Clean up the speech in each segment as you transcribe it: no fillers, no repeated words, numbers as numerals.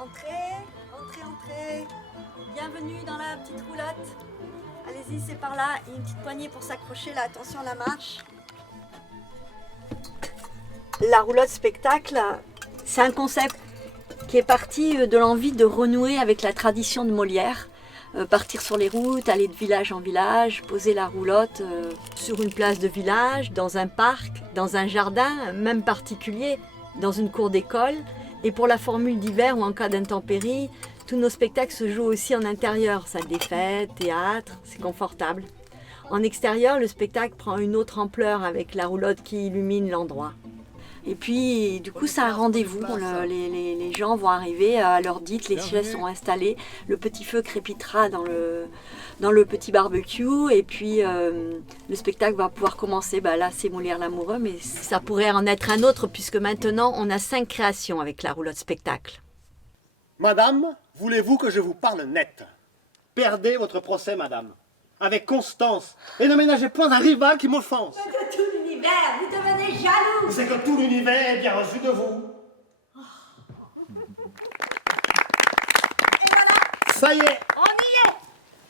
Entrez, entrez, entrez. Bienvenue dans la petite roulotte. Allez-y, c'est par là. Il y a une petite poignée pour s'accrocher là. Attention à la marche. La roulotte spectacle, c'est un concept qui est parti de l'envie de renouer avec la tradition de Molière. Partir sur les routes, aller de village en village, poser la roulotte sur une place de village, dans un parc, dans un jardin, même particulier, dans une cour d'école. Et pour la formule d'hiver ou en cas d'intempérie, tous nos spectacles se jouent aussi en intérieur, salle des fêtes, théâtre, c'est confortable. En extérieur, le spectacle prend une autre ampleur avec la roulotte qui illumine l'endroit. Et puis, du coup, c'est un rendez-vous. Les gens vont arriver à l'heure dite, les chaises sont installées, le petit feu crépitera dans le petit barbecue, et puis le spectacle va pouvoir commencer. Là, c'est Molière l'amoureux, mais ça pourrait en être un autre, puisque maintenant, on a 5 créations avec la roulotte spectacle. Madame, voulez-vous que je vous parle net? Perdez votre procès, madame, avec constance, et ne ménagez point un rival qui m'offense. De tout l'univers, vous devenez jaloux. C'est que tout l'univers est bien reçu de vous. Et voilà, Ça y est. on y est.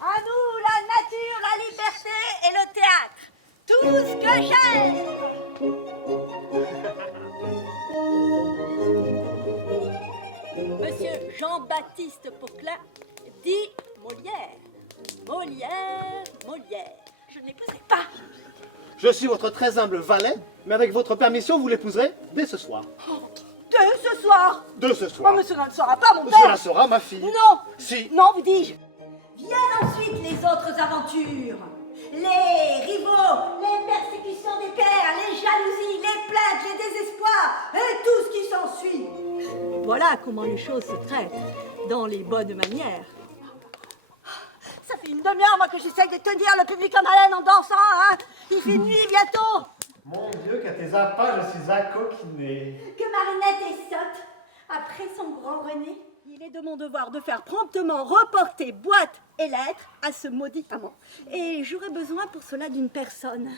À nous, la nature, la liberté et le théâtre. Tout ce que j'aime. Monsieur Jean-Baptiste Poquelin dit Molière. Molière, Molière. Je ne l'épouserai pas. Je suis votre très humble valet, mais avec votre permission, vous l'épouserez dès ce soir. De ce soir. De ce soir. Oh, mais cela ne sera pas mon père. Cela sera ma fille. Non. Si. Non, vous dis-je. Viennent ensuite les autres aventures. Les rivaux, les persécutions des pères, les jalousies, les plaintes, les désespoirs et tout ce qui s'ensuit. Voilà comment les choses se traitent dans les bonnes manières. Ça fait une demi-heure, moi, que j'essaye de tenir le public en haleine en dansant, hein. Il fait nuit bientôt. Mon Dieu, qu'à tes appâts, je suis accoquiné. Que Marinette est sotte. Après son grand René, il est de mon devoir de faire promptement reporter boîte et lettres à ce maudit amant. Et j'aurais besoin pour cela d'une personne.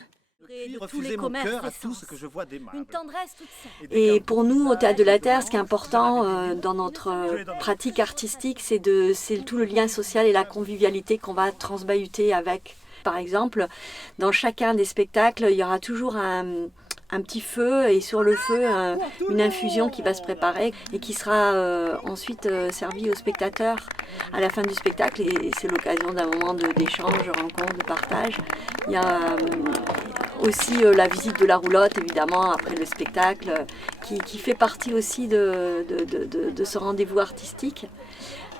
Puis refuser mon cœur à tout ce que je vois d'aimable. Une tendresse toute simple. Et pour nous, au Théâtre de la Terre, ce qui est important dans notre pratique artistique, c'est tout le lien social et la convivialité qu'on va transbahuter avec. Par exemple, dans chacun des spectacles, il y aura toujours un petit feu, et sur le feu, une infusion qui va se préparer et qui sera ensuite servie aux spectateurs à la fin du spectacle. Et c'est l'occasion d'un moment d'échange, de rencontre, de partage. Il y a aussi la visite de la roulotte, évidemment, après le spectacle, qui fait partie aussi de ce rendez-vous artistique.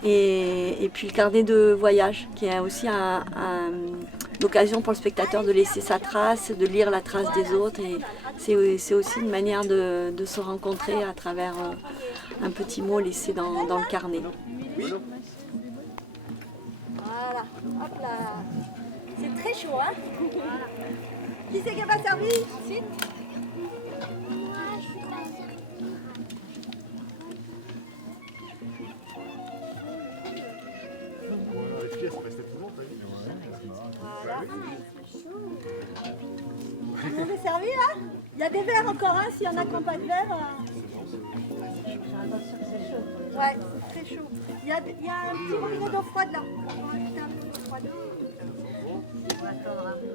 Et puis le carnet de voyage, qui est aussi l'occasion pour le spectateur de laisser sa trace, de lire la trace des autres. Et c'est aussi une manière de se rencontrer à travers un petit mot laissé dans le carnet. Voilà, hop là. C'est très chaud, hein. Qui c'est qui n'a pas servi? Les pièces restaient tout longtemps. Voilà. Vous avez servi là? Il y a des verres encore, hein, s'il y en a qui n'ont pas de verre. Ouais, c'est très chaud. Il y a un petit robinet d'eau froide là. On va ajouter un peu d'eau froide. On va attendre un peu.